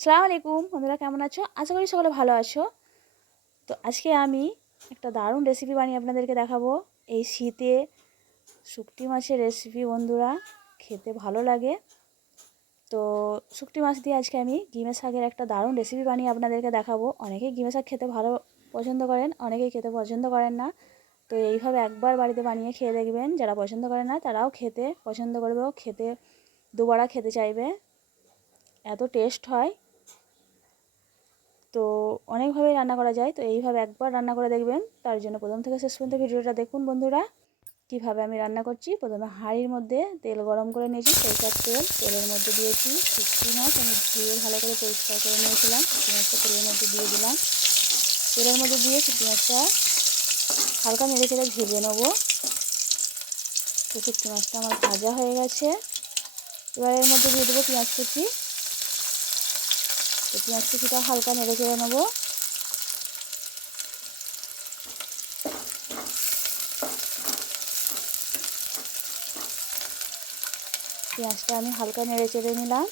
আসসালামু আলাইকুম বন্ধুরা, কেমন আছো? আশা করি সকলে ভালো আছো। তো আজকে আমি একটা দারুণ রেসিপি বানিয়ে আপনাদেরকে দেখাবো। এই শীতে শুকটি মাছের রেসিপি বন্ধুরা, খেতে ভালো লাগে। তো শুকটি মাছ দিয়ে আজকে আমি গিমে শাকের একটা দারুণ রেসিপি বানিয়ে আপনাদেরকে দেখাবো। অনেকেই গিমে শাক খেতে ভালো পছন্দ করেন, অনেকেই খেতে পছন্দ করেন না। তো এইভাবে একবার বাড়িতে বানিয়ে খেয়ে দেখবেন, যারা পছন্দ করে না তারাও খেতে পছন্দ করবে, খেতে দুবারা খেতে চাইবে, এত টেস্ট হয়। তো অনেকভাবেই রান্না করা যায়, তো এইভাবে একবার রান্না করে দেখবেন। তার জন্য প্রথম থেকে শেষ পর্যন্ত ভিডিওটা দেখুন বন্ধুরা, কিভাবে আমি রান্না করছি। প্রথমে হাঁড়ির মধ্যে তেল গরম করে নিয়েছি, সরষের তেল। তেলের মধ্যে দিয়েছি শুকটি মাছ, আমি ধুয়ে ভালো করে পরিষ্কার করে নিয়েছিলাম। শুকটি মাছটা তেলের মধ্যে দিয়ে দিলাম। তেলের মধ্যে দিয়ে শুকটি মাছটা হালকা নেড়ে চেড়ে ভেজে নেবো। তো শুকটি মাছটা আমার ভাজা হয়ে গেছে। এবার এর মধ্যে দিয়ে দেবো পেঁয়াজ কুচি। তো পেঁয়াজ কুচিটা হালকা নেড়ে চেড়ে নেবো। পেঁয়াজটা আমি হালকা নেড়ে চেড়ে নিলাম।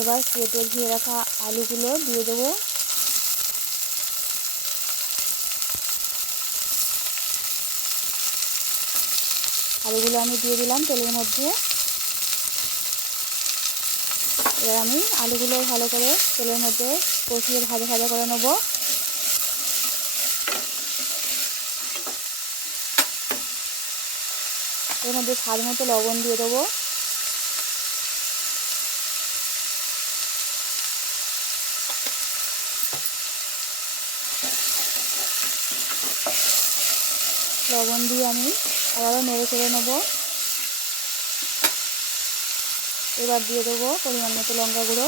এবার কেটে ধুয়ে রাখা আলুগুলো দিয়ে দেবো। আলুগুলো আমি দিয়ে দিলাম তেলের মধ্যে। এবার আমি আলুগুলো ভালো করে তেলের মধ্যে কষিয়ে ভাজা ভাজা করে নেব। এর মধ্যে স্বাদ মতো লবণ দিয়ে দেবো। লবণ দিয়ে আমি আবারও নেড়ে চেড়ে নেব। এবার দিয়ে দেবো পরিমাণ মতো লঙ্কা গুঁড়ো।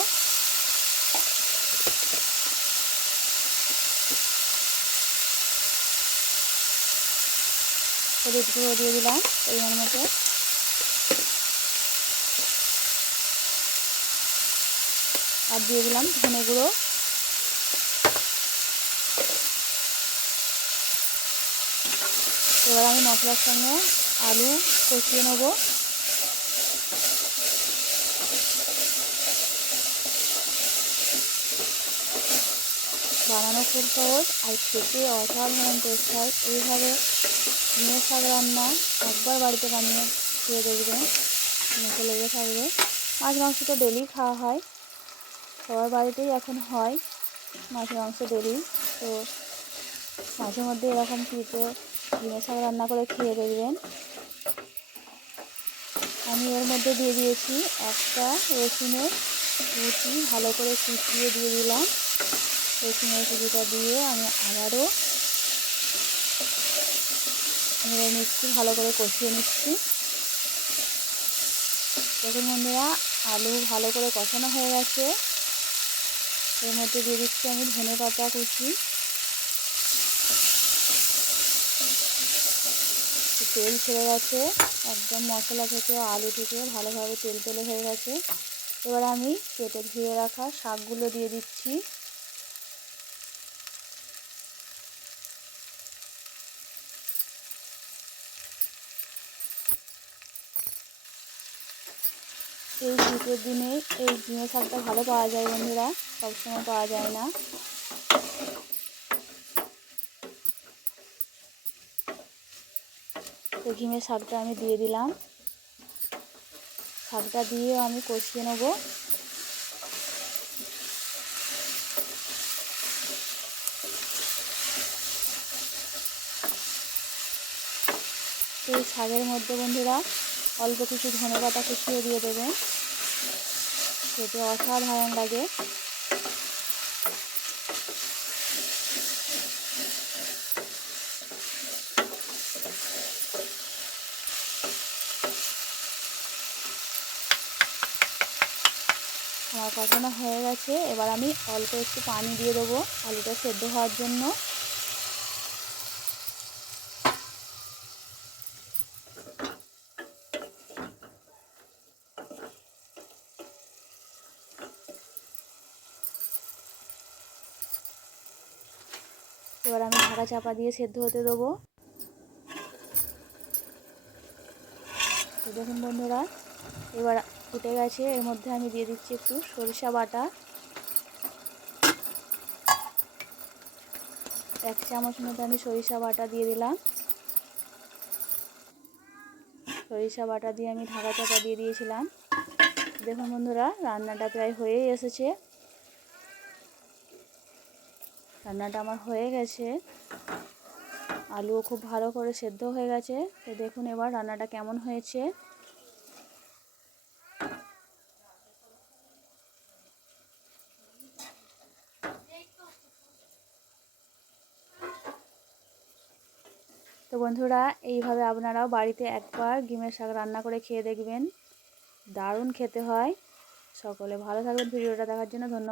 হলুদ গুঁড়ো দিয়ে দিলাম পরিমাণ মতো। আর দিয়ে দিলাম ধনে গুঁড়ো। এবার আমি মশলার সঙ্গে আলু কষিয়ে নেব। বানানো খুব সহজ আর খেতে অসাধারণ টেস্ট হয়। এইভাবে গিমে শাক রান্না একবার বাড়িতে বানিয়ে খেয়ে দেখবেন, মুখে লেগে থাকবে। মাছ মাংস তো ডেলি খাওয়া হয়, সবার বাড়িতেই এখন হয় মাছ মাংস ডেলি। তো মাঝে মধ্যে এরকম পিঠে গিমে শাক রান্না করে খেয়ে দেখবেন। আমি এর মধ্যে দিয়ে দিয়েছি একটা রসুনের কুচি, ভালো করে কুচিয়ে দিয়ে দিলাম। রসুনের কুচিটা দিয়ে আমি আবারও নেড়ে নিচ্ছি, ভালো করে কষিয়ে নিচ্ছি। দেখুন বন্ধুরা, আলু ভালো করে কষানো হয়ে গেছে। এর মধ্যে দিয়ে দিচ্ছি আমি ধনে পাতা কুচি। তেল ছেড়ে গেছে একদম, মশলা থেকে আলু থেকে ভালোভাবে তেল তেলে হয়ে গেছে। এবার আমি কেটে ধুয়ে রাখা শাকগুলো দিয়ে দিচ্ছি। এই শীতের দিনে এই ঝিঙে শাকটা ভালো পাওয়া যায় বন্ধুরা, সবসময় পাওয়া যায় না। তো ঝিঙে শাকটা আমি দিয়ে দিলাম। শাকটা দিয়ে আমি কষিয়ে নেব। এই শাকের মধ্যে বন্ধুরা অল্প কিছু ধনেপাতা কুচিয়ে দিয়ে দেবেন, খেতে অসাধারণ লাগে। আমার কষানো হয়ে গেছে। এবার আমি অল্প একটু পানি দিয়ে দেবো আলুটা সেদ্ধ হওয়ার জন্য। এবার আমি ঢাকা চাপা দিয়ে সেদ্ধ হতে দেবো। তো দেখুন বন্ধুরা, এবার ফুটে গেছে, এর মধ্যে আমি দিয়ে দিচ্ছি একটু সরিষা বাটা, 1 চামচ মতো আমি সরিষা বাটা দিয়ে দিলাম। সরিষা বাটা দিয়ে আমি ঢাকা চাপা দিয়ে দিয়েছিলাম। দেখুন বন্ধুরা, রান্নাটা প্রায় হয়েই এসেছে। রান্নাটা আমার হয়ে গেছে, আলুও খুব ভালো করে সেদ্ধ হয়ে গেছে। তো দেখুন এবার রান্নাটা কেমন হয়েছে। তো বন্ধুরা, এইভাবে আপনারাও বাড়িতে একবার ডিমের শাক রান্না করে খেয়ে দেখবেন, দারুণ খেতে হয়। সকলে ভালো থাকবেন। ভিডিওটা দেখার জন্য ধন্যবাদ।